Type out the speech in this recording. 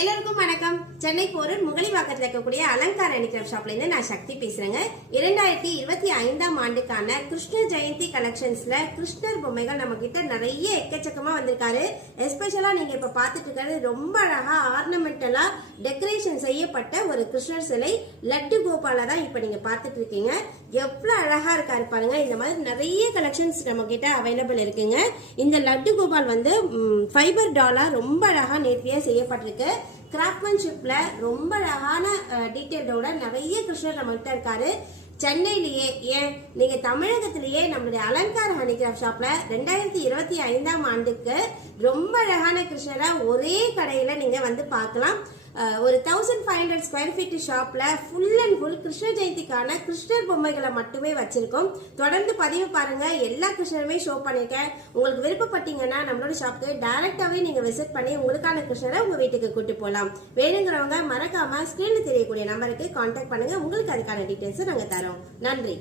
எல்லாருக்கும் வணக்கம். சென்னை போரூர் முகலிவாக்கத்தில் இருக்கக்கூடிய அலங்கார ஹேண்டிகிராஃப்ட் ஷாப்ல இருந்து நான் சக்தி பேசுறேங்க. 2025ஆம் ஆண்டுக்கான கிருஷ்ணர் ஜெயந்தி கலெக்ஷன்ஸ்ல கிருஷ்ணர் பொம்மைகள் நம்ம கிட்ட நிறைய எக்கச்சக்கமா வந்திருக்காரு. எஸ்பெஷலா நீங்க இப்ப பாத்துட்டு இருக்கிறது ரொம்ப அழகா ஆர்னமெண்டலா டெக்கரேஷன் செய்யப்பட்ட ஒரு கிருஷ்ணர் சிலை லட்டு கோபால தான் இப்ப நீங்க பாத்துட்டு இருக்கீங்க. எவ்வளவு அழகா இருக்காரு பாருங்க. இந்த மாதிரி நிறைய கலெக்ஷன்ஸ் நம்ம கிட்ட அவைலபிள் இருக்குங்க. இந்த லட்டு கோபால் வந்து ஃபைபர் டாலா ரொம்ப அழகா நேர்த்தியா செய்யப்பட்டிருக்கு. கிராஃப்ட்மேன்ஷிப்ல ரொம்ப அழகான டீடைலோட நிறைய கிருஷ்ணர் நம்மகிட்ட இருக்காரு. சென்னையிலேயே ஏன் நீங்க தமிழகத்திலேயே நம்மளுடைய அலங்கார ஹேண்டிகிராஃப்ட் ஷாப்ல 2025ஆம் ஆண்டுக்கு ரொம்ப அழகான கிருஷ்ணரை ஒரே கடையில நீங்க வந்து பார்க்கலாம். ஒரு 1500 ஸ்கொயர் ஃபீட் ஷாப்ல ஃபுல் அண்ட் ஃபுல் கிருஷ்ண ஜெயந்திக்கான கிருஷ்ணர் பொம்மைகளை மட்டுமே வச்சிருக்கோம். தொடர்ந்து பதிவு பாருங்க. எல்லா கிருஷ்ணருமே ஷோ பண்ணிருக்கேன். உங்களுக்கு விருப்பப்பட்டீங்கன்னா நம்மளோட ஷாப்க்கு டைரக்டாவே நீங்க விசிட் பண்ணி உங்களுக்கான கிருஷ்ணரை உங்க வீட்டுக்கு கூட்டு போகலாம். வேணுங்கிறவங்க மறக்காம ஸ்கிரீன்ல தெரியக்கூடிய நம்பருக்கு கான்டாக்ட் பண்ணுங்க. உங்களுக்கு அதுக்கான டீடைல்ஸ் நாங்க தரோம். நன்றி.